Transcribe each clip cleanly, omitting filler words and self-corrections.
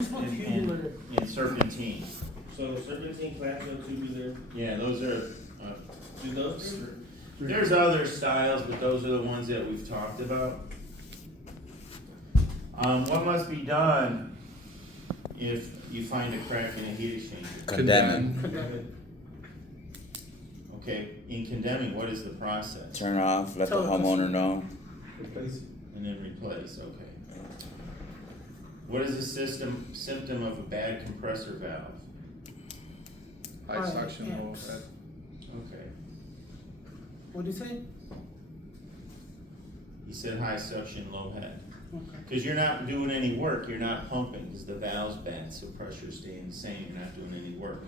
in serpentine. So serpentine, clapper, tubular, Yeah, those are, do those three? there's other styles, but those are the ones that we've talked about. What must be done if you find a crack in a heat exchanger? Condemning. Okay, in condemning, what is the process? Turn off, let the Tell the homeowner know. And then replace, okay. What is the symptom of a bad compressor valve? High High suction, low amps. head. Okay, What do you say? he said high suction, low head. Okay. Because you're not doing any work, you're not pumping, because the valve's bad, so pressure's staying the same, you're not doing any work.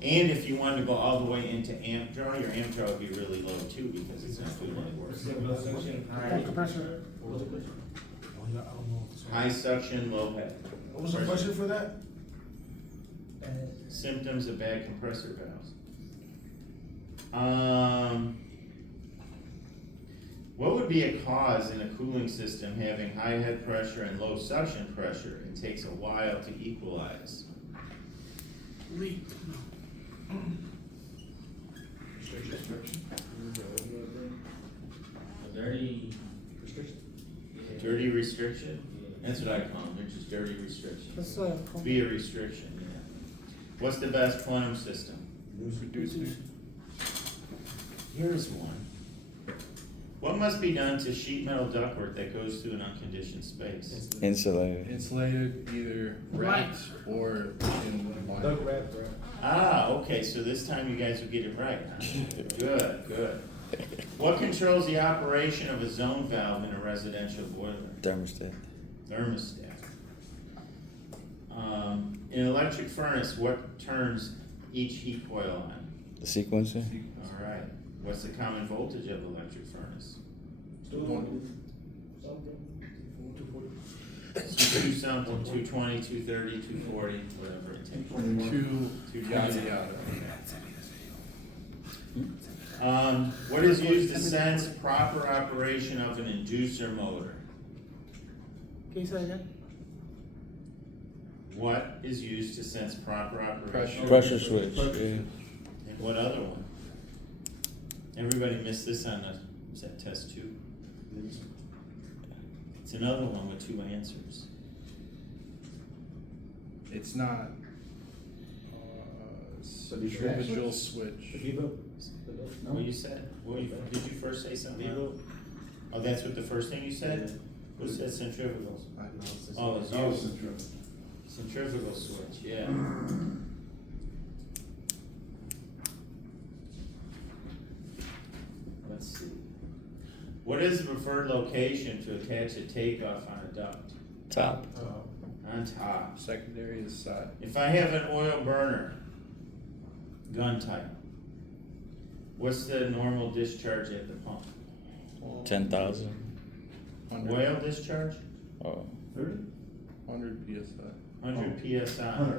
And if you wanted to go all the way into amp draw, your amp draw would be really low too, because it's not doing any work. Low suction, high. Compressor. High suction, low head. What was the question for that? Symptoms of bad compressor valves. What would be a cause in a cooling system having high head pressure and low suction pressure? It takes a while to equalize. Leak. A dirty. Dirty restriction? That's what I call them, they're just dirty restrictions. That's Be a restriction, yeah. What's the best plenum system? Reducing. Here's one. What must be done to sheet metal ductwork that goes through an unconditioned space? Insulated. Insulated, either wrapped or in Duck line. wrap, right? Ah, okay, so this time you guys will get it right, huh? Good, good. What controls the operation of a zone valve in a residential boiler? Thermostat. Thermostat. In an electric furnace, what turns each heat coil on? The sequencer. All right. What's the common voltage of an electric furnace? 2 something, 220, 230, 240, whatever it takes. Two, yada yada. What is used to sense proper operation of an inducer motor? Can you say again? What is used to sense proper operation? Pressure switch. Yeah. And what other one? Everybody missed this on was that test 2? It's another one with 2 answers. It's not. Individual switch. What you said? Did you first say something else? Oh, that's what the first thing you said? What said centrifugals? Oh, it's you. Centrifugal switch, yeah. Let's see. What is the preferred location to attach a takeoff on a duct? Top. On top. Secondary is side. If I have an oil burner, gun type, what's the normal discharge at the pump? 10,000. Oil discharge? Oh. 100 PSI. 100 PSI.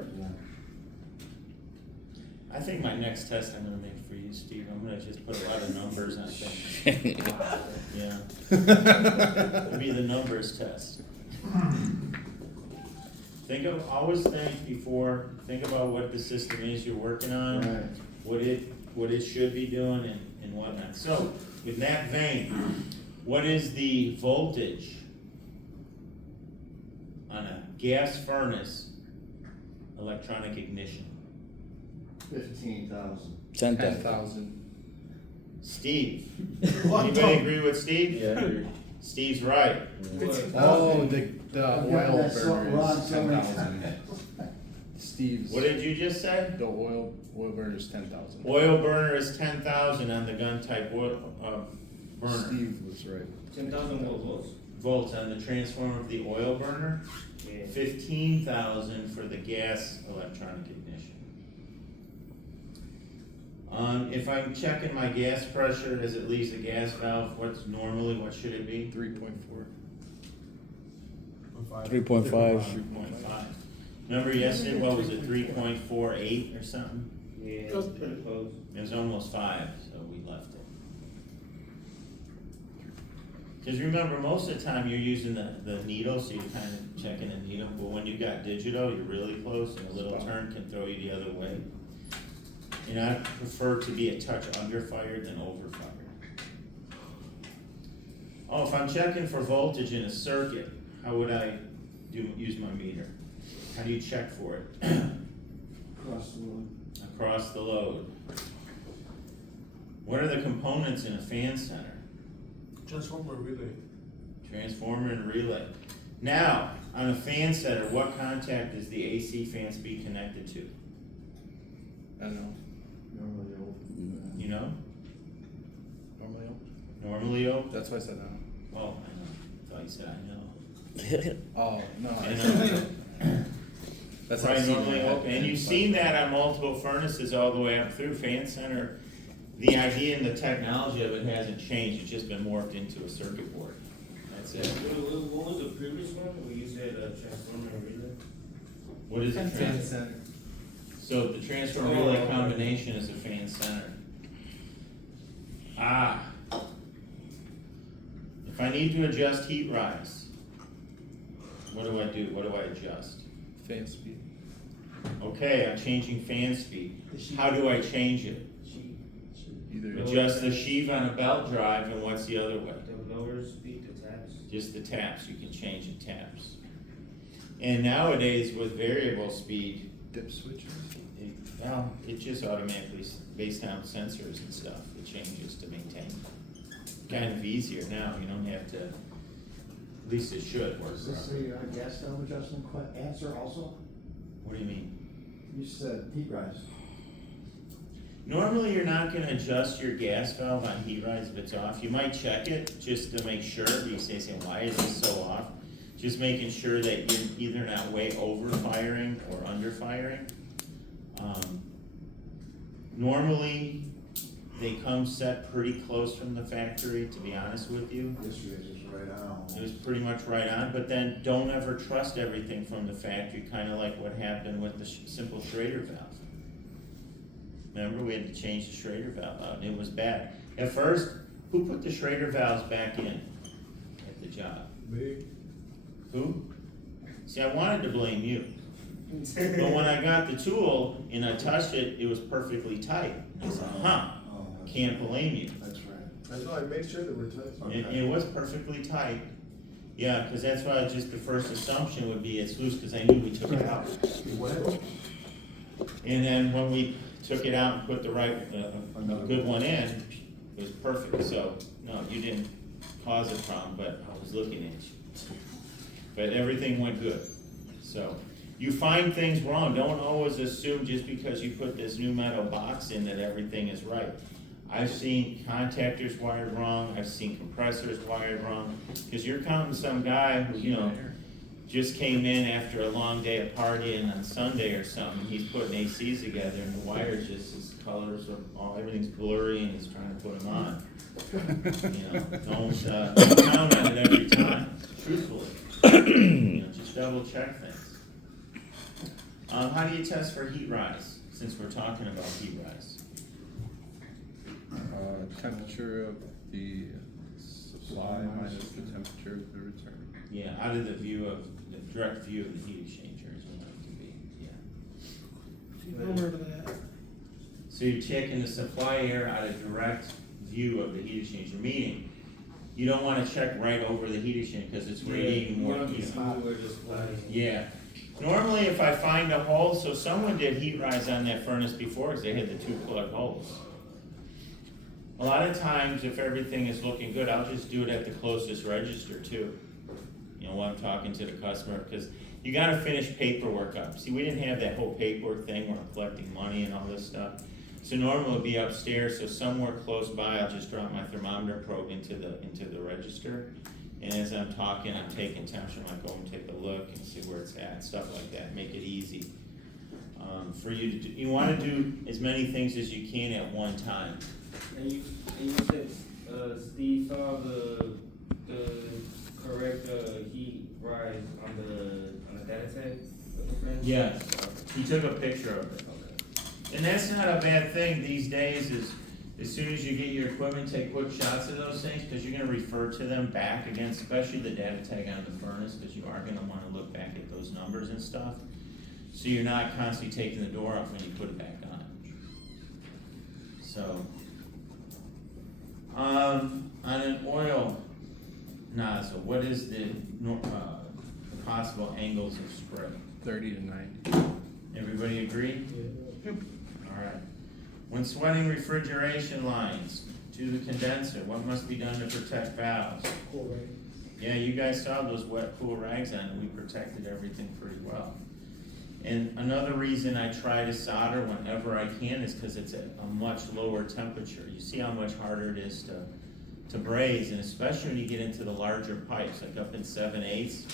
I think my next test I'm gonna make for you, Steve, I'm gonna just put a lot of numbers on things. Yeah. It'll be the numbers test. Always think about what the system is you're working on, Right. what it should be doing and whatnot. So, in that vein, what is the voltage on a gas furnace electronic ignition? 15,000. 10,000. 10,000. Steve, What anybody the- agree with Steve? Yeah. Steve's right. Oh, the I've oil gotten that burner wrong is so many 10,000. Steve's. What did you just say? The oil burner is 10,000. Oil burner is 10,000 on the gun type oil, burner. Steve was right. 10,000 volts. Volts on the transformer of the oil burner, Yeah. 15,000 for the gas electronic ignition. If I'm checking my gas pressure as it leaves the gas valve, what should it be? 3.4. 3.5. 3.5. Remember yesterday, what was it, 3.48 or something? Yeah, it's pretty close. It was almost 5, so we left it. Cause remember, most of the time you're using the needle, so you're kind of checking the needle, but when you got digital, you're really close and a little turn can throw you the other way. And I prefer to be a touch under fired than over fired. Oh, if I'm checking for voltage in a circuit, how would I use my meter? How do you check for it? Across the road. Across the load. What are the components in a fan center? Transformer relay. Transformer and relay. Now, on a fan center, what contact is the AC fan speed connected to? I don't know. Normally open. You know? Normally open. Normally open? That's why I said no. Oh, I know. Thought you said I know. Oh, no. I know. That's how I Right, see normally it. open, and you've seen that on multiple furnaces all the way up through fan center. The idea and the technology of it hasn't changed, it's just been morphed into a circuit board. That's it. What was the previous one, where you said, transformer and relay? What is it? Fan center. So the transformer relay combination is a fan center. Ah. If I need to adjust heat rise, what do I do? What do I adjust? Fan speed. Okay, I'm changing fan speed. How do I change it? Either Adjust the sheave on a belt drive, and what's the other way? The lower speed, the taps. Just the taps, you can change the taps. And nowadays with variable speed, dip switches. it just automatically, based on sensors and stuff, it changes to maintain. Kind of easier now, you don't have to, at least it should work. Does this say gas valve adjustment answer also? What do you mean? You said heat rise. Normally, you're not gonna adjust your gas valve on heat rise if it's off. You might check it just to make sure, but you say, why is this so off? Just making sure that you're either not way over firing or under firing. Normally, they come set pretty close from the factory, to be honest with you. This is just right on. It was pretty much right on, but then don't ever trust everything from the factory, kinda like what happened with the simple Schrader valve. Remember, we had to change the Schrader valve out, and it was bad. At first, who put the Schrader valves back in at the job? Me. Who? See, I wanted to blame you. But when I got the tool and I touched it, it was perfectly tight. I said, Oh, can't blame you. that's right. That's why I made sure that we're tight. It was perfectly tight. Yeah, cause that's why just the first assumption would be it's loose, cause I knew we took it out. What? And then when we took it out and put the right, good one in, it was perfect, so, no, you didn't cause a problem, but I was looking at you. But everything went good, so. You find things wrong, don't always assume just because you put this new metal box in that everything is right. I've seen contactors wired wrong, I've seen compressors wired wrong, cause you're counting some guy who, just came in after a long day of partying on Sunday or something, he's putting ACs together and the wires just, his colors are everything's blurry and he's trying to put them on. Don't count on it every time, truthfully. Just double check things. How do you test for heat rise, since we're talking about heat rise? Temperature of the supply minus the temperature of the return. Yeah, out of the direct view of the heat exchanger is what it can be, yeah. Don't remember that. So you're checking the supply air out of direct view of the heat exchanger, meaning you don't wanna check right over the heat exchanger, cause it's radiating more heat. Where the supply is. Yeah, normally if I find a hole, so someone did heat rise on that furnace before, cause they had the two plug holes. A lot of times, if everything is looking good, I'll just do it at the closest register too. While I'm talking to the customer, because you gotta finish paperwork up. See, we didn't have that whole paperwork thing where I'm collecting money and all this stuff. So normally it'll be upstairs, so somewhere close by, I'll just drop my thermometer probe into the register. And as I'm talking, I'm taking temperature, I might go and take a look and see where it's at, stuff like that, make it easy. For you to do, you wanna do as many things as you can at one time. And you said, Steve saw the correct, heat rise on the data tag of the friend? Yes, he took a picture of it. And that's not a bad thing these days is, As soon as you get your equipment, take quick shots of those things, cause you're gonna refer to them back again, especially the data tag on the furnace, cause you are gonna wanna look back at those numbers and stuff. So you're not constantly taking the door off when you put it back on. So, on an oil nozzle, what is the possible angles of spray? 30 to 90. Everybody agree? Alright. When sweating refrigeration lines to the condenser, what must be done to protect valves? Cool, right? Yeah, you guys saw those wet, cool rags on it, we protected everything pretty well. And another reason I try to solder whenever I can is because it's at a much lower temperature. You see how much harder it is to braze, and especially when you get into the larger pipes, like up in 7/8.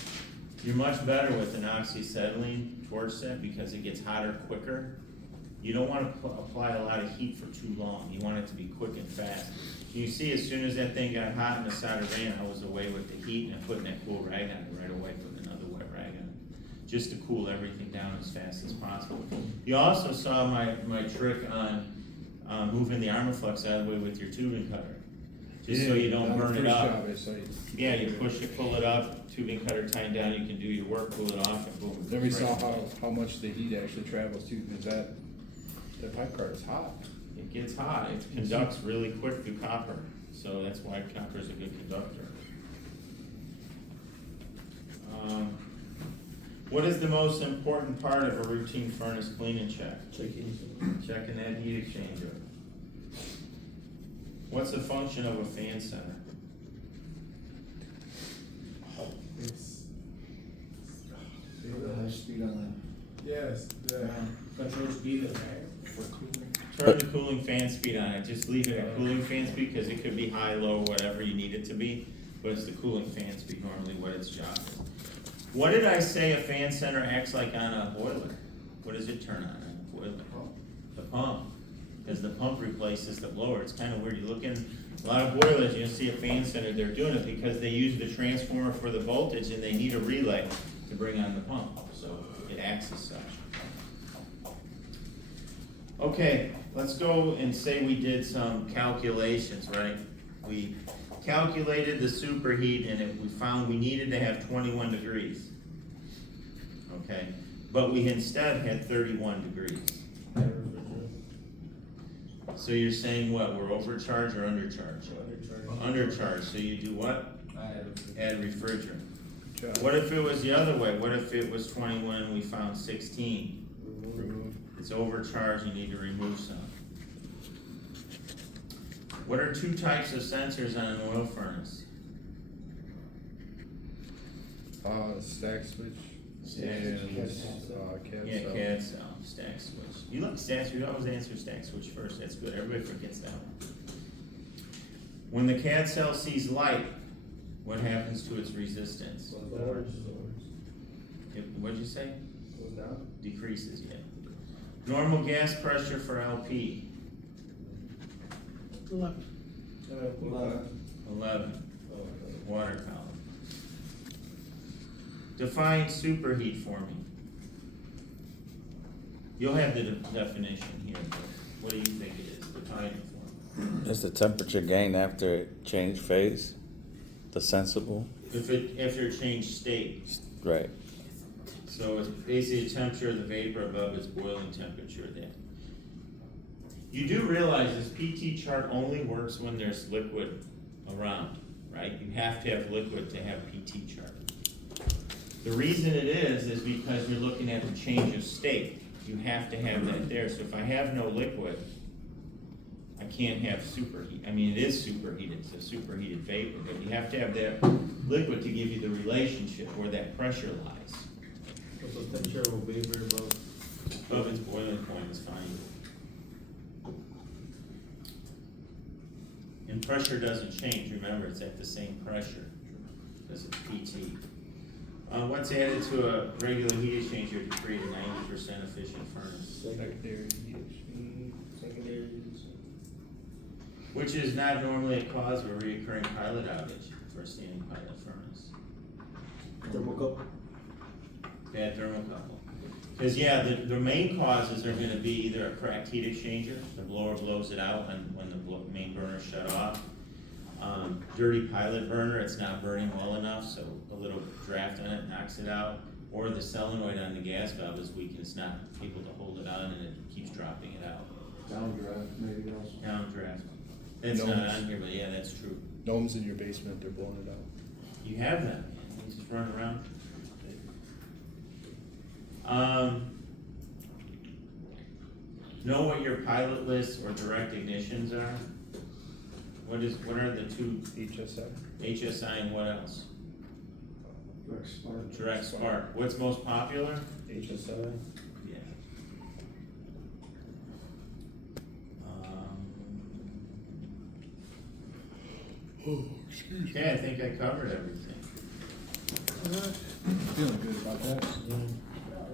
You're much better with an oxyacetylene torch set because it gets hotter quicker. You don't want to apply a lot of heat for too long. You want it to be quick and fast. You see, as soon as that thing got hot and the solder ran, I was away with the heat and putting that cool rag on it right away, putting another wet rag on it, just to cool everything down as fast as possible. You also saw my trick on moving the Armaflex out of the way with your tubing cutter, just so you don't burn it up. Yeah, you push it, pull it up, tubing cutter tighten down, you can do your work, pull it off, and boom. Then we saw how much the heat actually travels too, because the pipe card is hot. It gets hot, it conducts really quick through copper, so that's why copper is a good conductor. What is the most important part of a routine furnace clean and check? Checking that heat exchanger. What's the function of a fan center? It's, The high speed on yes, the. yeah. Control speed of air. For cooling. Turn the cooling fan speed on it, just leave it at cooling fan speed, cause it could be high, low, whatever you need it to be, but it's the cooling fan speed normally what its job is. What did I say a fan center acts like on a boiler? What does it turn on a boiler? The pump, cause the pump replaces the blower. It's kinda weird, you look in a lot of boilers, you'll see a fan center, they're doing it because they use the transformer for the voltage and they need a relay to bring on the pump, so it acts as such. Okay, let's go and say we did some calculations, right? We calculated the superheat and we found we needed to have 21 degrees. Okay, but we instead had 31 degrees. So you're saying what, we're overcharged or undercharged? Undercharged, so you do what? Add refrigerant. What if it was the other way? What if it was 21 and we found 16? It's overcharged, you need to remove some. What are two types of sensors on an oil furnace? Stack switch. Stack And, switch. cab Yeah, cell. CAD cell, stack switch. You look stack, you always answer stack switch first, that's good, everybody forgets that one. When the CAD cell sees light, what happens to its resistance? What'd you say? Decreases, yeah. Normal gas pressure for LP, 11. Water column. Define superheat for me. You'll have the definition here, but what do you think it is? Define it for me. That's the temperature gain after it changed phase, the sensible, If it changed state, right? so it's basically the temperature of the vapor above its boiling temperature then. You do realize this PT chart only works when there's liquid around, right? You have to have liquid to have PT chart. The reason it is because you're looking at the change of state. You have to have that there, so if I have no liquid, I can't have superheat. I mean, it is superheated, it's a superheated vapor, but you have to have that liquid to give you the relationship where that pressure lies. So temperature will be very low. Above its boiling point is fine. And pressure doesn't change, remember, it's at the same pressure, because it's PT. What's added to a regular heat exchanger to create a 90% efficient furnace? Secondary. Secondary. Which is not normally a cause of a recurring pilot outage for a standing pilot furnace. Thermocouple. Bad thermocouple. Cause yeah, the main causes are gonna be either a cracked heat exchanger, the blower blows it out when the main burner shut off. Dirty pilot burner, it's not burning well enough, so a little draft on it knocks it out. Or the solenoid on the gas valve is weak and it's not able to hold it on and it keeps dropping it out. Downdraft maybe also. Downdraft. That's No. not on here, but yeah, that's true. Gnomes in your basement, they're blowing it out. You have that, man. You just run around. Know what your pilot lists or direct ignitions are? What are the two, HSI. HSI and what else? Direct spark. Direct spark. What's most popular? HSI. Yeah. Okay, I think I covered everything. Feeling good about that. Yeah.